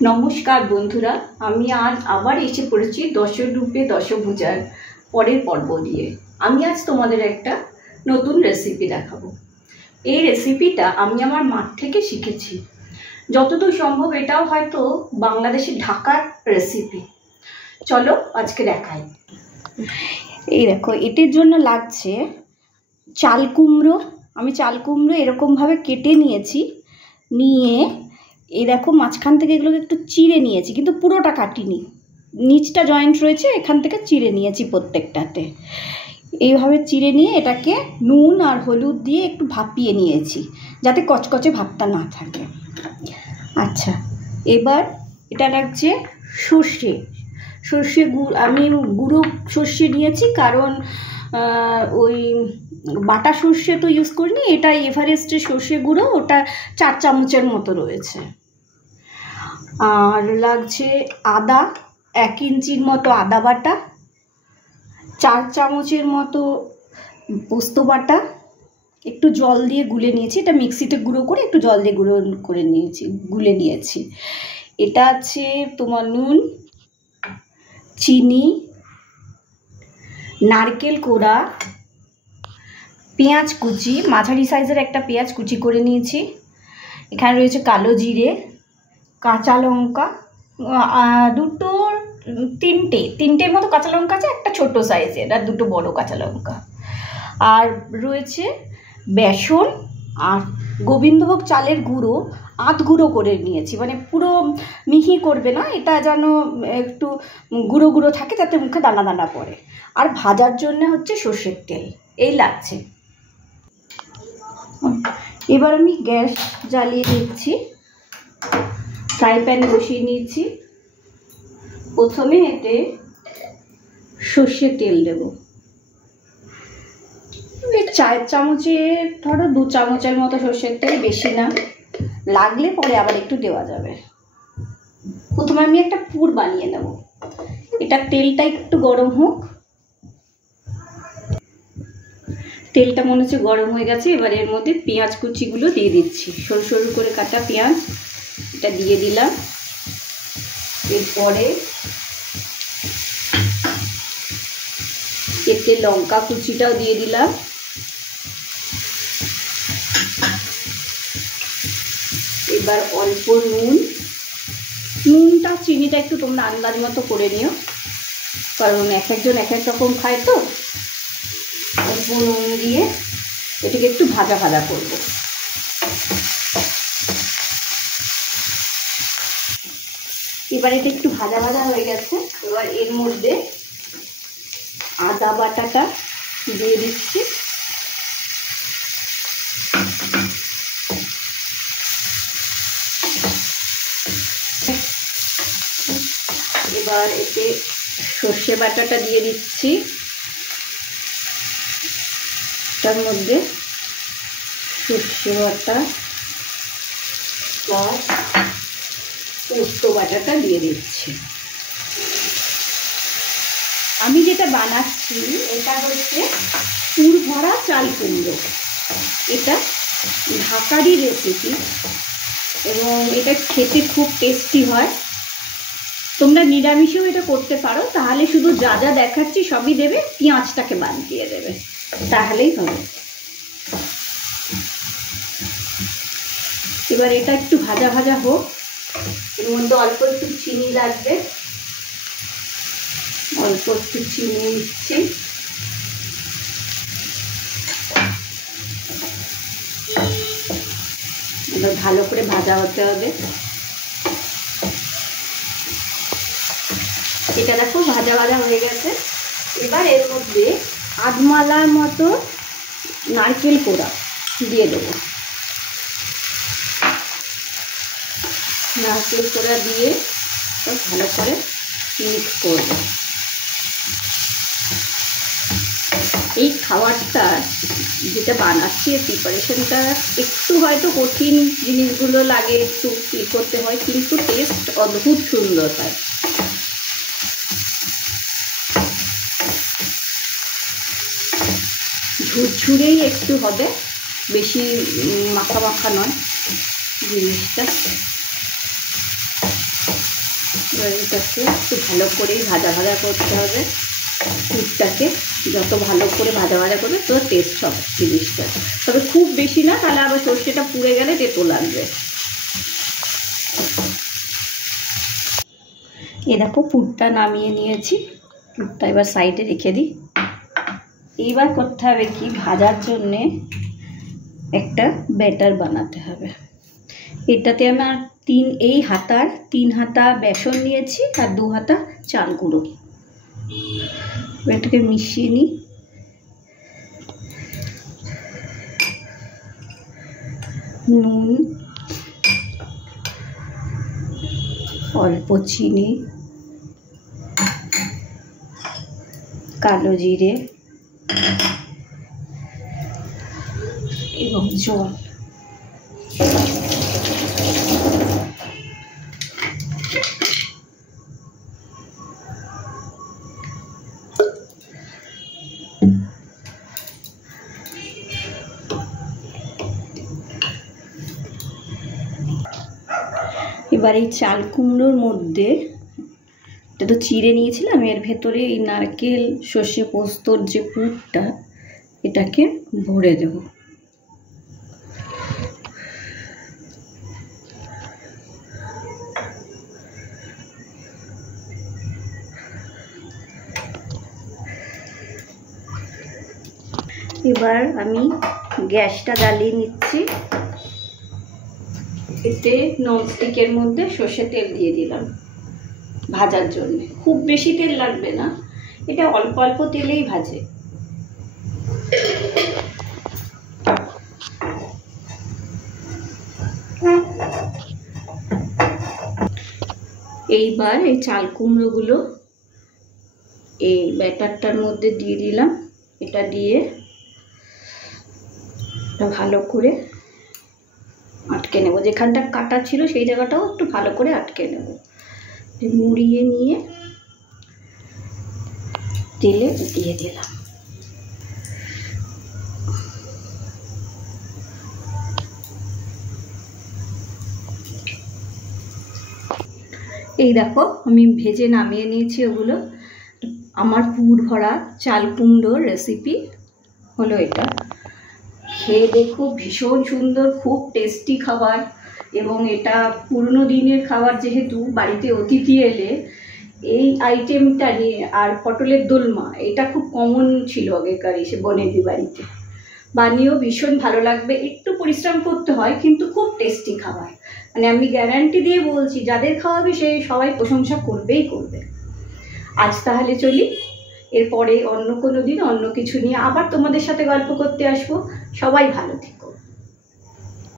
নমস্কার বন্ধুরা, আমি আজ আবার এসে পড়েছি দশরূপে দশভুজার পরের পর্ব দিয়ে। আমি আজ তোমাদের একটা নতুন রেসিপি দেখাবো। এই রেসিপিটা আমি আমার মার থেকে শিখেছি। যতদূর সম্ভব এটাও হয়তো বাংলাদেশের ঢাকার রেসিপি। চলো আজকে দেখাই। এই দেখো, এটির জন্য লাগছে চাল কুমড়ো। আমি চাল কুমড়ো এরকমভাবে কেটে নিয়েছি, নিয়ে এই দেখো মাঝখান থেকে এগুলোকে একটু চিড়ে নিয়েছি, কিন্তু পুরোটা কাটিনি, নিচটা জয়েন্ট রয়েছে, এখান থেকে চিড়ে নিয়েছি প্রত্যেকটাতে। এইভাবে চিড়ে নিয়ে এটাকে নুন আর হলুদ দিয়ে একটু ভাপিয়ে নিয়েছি, যাতে কচকচে ভাবটা না থাকে। আচ্ছা, এবার এটা লাগছে সর্ষে। সর্ষে আমি গুঁড়ো সর্ষে নিয়েছি, কারণ ওই বাটা সর্ষে তো ইউজ করিনি, এটা এভারেস্টের সর্ষে গুঁড়ো, ওটা 4 চামচের মতো রয়েছে। আর লাগছে আদা, 1 ইঞ্চির মতো আদা বাটা, 4 চামচের মতো পোস্ত বাটা, একটু জল দিয়ে গুলে নিয়েছি। এটা মিক্সিতে গুঁড়ো করে একটু জল দিয়ে গুলে নিয়েছি। এটা আছে তোমার নুন, চিনি, নারকেল কোড়া, পেঁয়াজ কুচি, মাঝারি সাইজের একটা পেঁয়াজ কুচি করে নিয়েছি। এখানে রয়েছে কালো জিরে, কাঁচা লঙ্কা, তিনটের মতো কাঁচা লঙ্কা আছে, একটা ছোট সাইজের আর 2টো বড় কাঁচা লঙ্কা। আর রয়েছে বেসন আর গোবিন্দভোগ চালের গুঁড়ো, গুঁড়ো করে নিয়েছি, মানে পুরো মিহি করবে না, এটা যেন একটু গুঁড়ো গুঁড়ো থাকে, যাতে মুখে দানা দানা পড়ে। আর ভাজার জন্য হচ্ছে সর্ষের তেল, এই লাগছে। এবার আমি গ্যাস জ্বালিয়ে দিচ্ছি, ফ্রাই প্যান বসিয়ে নিয়েছি। প্রথমে এতে সর্ষের তেল দেব, 4 চামচের ধরো 2 চামচের মতো সর্ষের তেল, বেশি না, লাগলে পরে আবার একটু দেওয়া যাবে। প্রথমে আমি একটা পুর বানিয়ে নেব। এটা তেলটা একটু গরম হোক। তেলটা মনে হচ্ছে গরম হয়ে গেছে। এবার এর মধ্যে পেঁয়াজ কুচিগুলো দিয়ে দিচ্ছি, সরু সরু করে কাটা পেঁয়াজ, এটা দিয়ে দিলাম। এরপরে এতে লঙ্কা কুচিটাও দিয়ে দিলাম। এবার অল্প নুনটা চিনিটা একটু তোমরা আন্দাজ মতো করে নিও, কারণ এক একজন এক এক রকম খায়, তো অল্প নুন দিয়ে এটাকে একটু ভাজা ভাজা করব। এবার এটা একটু ভাজা ভাজা হয়ে গেছে। এবার এর মধ্যে আদা বাটাটা দিয়ে দিচ্ছি। এবার এতে সর্ষে বাটাটা দিয়ে দিচ্ছি, তার মধ্যে সর্ষে বাটা প্লাস পোস্ত বাটাটা দিয়ে দিচ্ছি। আমি যেটা বানাচ্ছি এটা হচ্ছে পুর ভরা চাল কুমড়ো। এটা ঢাকারই রেসিপি এবং এটা খেতে খুব টেস্টি হয়। তোমরা নিরামিষেও এটা করতে পারো, তাহলে শুধু যা যা দেখাচ্ছি সবই দেবে, পেঁয়াজটাকে বাদ দিয়ে দেবে, তাহলেই হবে। এবার এটা একটু ভাজা ভাজা হোক। এর মধ্যে অল্প একটু চিনি লাগবে, অল্প একটু চিনি দিচ্ছি। এবার ভালো করে ভাজা হতে হবে। এটা দেখো ভাজা ভাজা হয়ে গেছে। এবার এর মধ্যে আধমালার মতো নারকেল কোড়া দিয়ে দেবো। নারকেল কোড়া দিয়ে ভালো করে মিক্স করব। এই খাবারটা যেটা বানাচ্ছি, এর প্রিপারেশনটা একটু হয়তো কঠিন, জিনিসগুলো লাগে একটু করতে হয়, কিন্তু টেস্ট অদ্ভুত সুন্দর হয়। ঝুরঝুরেই একটু হবে, বেশি মাখা মাখা নয় জিনিসটা। এবার এটাকে একটু ভালো করেই ভাজা ভাজা করতে হবে। পুরটাকে যত ভালো করে ভাজা ভাজা করবে তো টেস্ট হবে জিনিসটা, তবে খুব বেশি না, তাহলে আবার সর্ষেটা পুড়ে গেলে তেতো লাগবে। এ দেখো পুরটা নামিয়ে নিয়েছি, পুরটা এবার সাইডে রেখে দিই। এইবার করতে হবে কি, ভাজার জন্যে একটা ব্যাটার বানাতে হবে। এটাতে আমার এই হাতার 3 হাতা বেসন নিয়েছি আর 2 হাতা চাল গুঁড়ো। এটাকে মিশিয়ে নিই। নুন, অল্প চিনি, কালো জিরে এবং জল। এবার এই চাল কুমড়োর মধ্যে, এটা তো চিড়ে নিয়েছিলাম, এর ভেতরে এই নারকেল সর্ষে পোস্তর যে পুরটা এটাকে ভরে দেব। এবার আমি গ্যাসটা জ্বালিয়ে নিচ্ছি। এতে ননস্টিকের মধ্যে সর্ষে তেল দিয়ে দিলাম ভাজার জন্য। খুব বেশি তেল লাগবে না, এটা অল্প অল্প তেলেই ভাজে। এইবার এই চাল কুমড়োগুলো এই ব্যাটারটার মধ্যে দিয়ে দিলাম। এটা দিয়ে ভালো করে আটকে নেব, যেখানটা কাটা ছিল সেই জায়গাটাও একটু ভালো করে আটকে নেব। মুড়িয়ে নিয়ে তেলে দিয়ে দিলাম। এই দেখো আমি ভেজে নামিয়ে নিয়েছি ওগুলো। আমার পুর ভরা চাল কুমড়োর রেসিপি হলো এটা। খেয়ে দেখো, ভীষণ সুন্দর, খুব টেস্টি খাবার। এবং এটা পুরনো দিনের খাবার, যেহেতু বাড়িতে অতিথি এলে এই আইটেমটা নিয়ে, আর পটলের দোলমা এটা খুব কমন ছিল আগেকার এসে বনেদি বাড়িতে। বানিয়েও ভীষণ ভালো লাগবে, একটু পরিশ্রম করতে হয় কিন্তু খুব টেস্টি খাবার। মানে আমি গ্যারান্টি দিয়ে বলছি, যাদের খাওয়াবে সেই সবাই প্রশংসা করবেই করবে। আজ তাহলে চলি, এরপরে অন্য কোনো দিন অন্য কিছু নিয়ে আবার তোমাদের সাথে গল্প করতে আসবো। সবাই ভালো থেকো।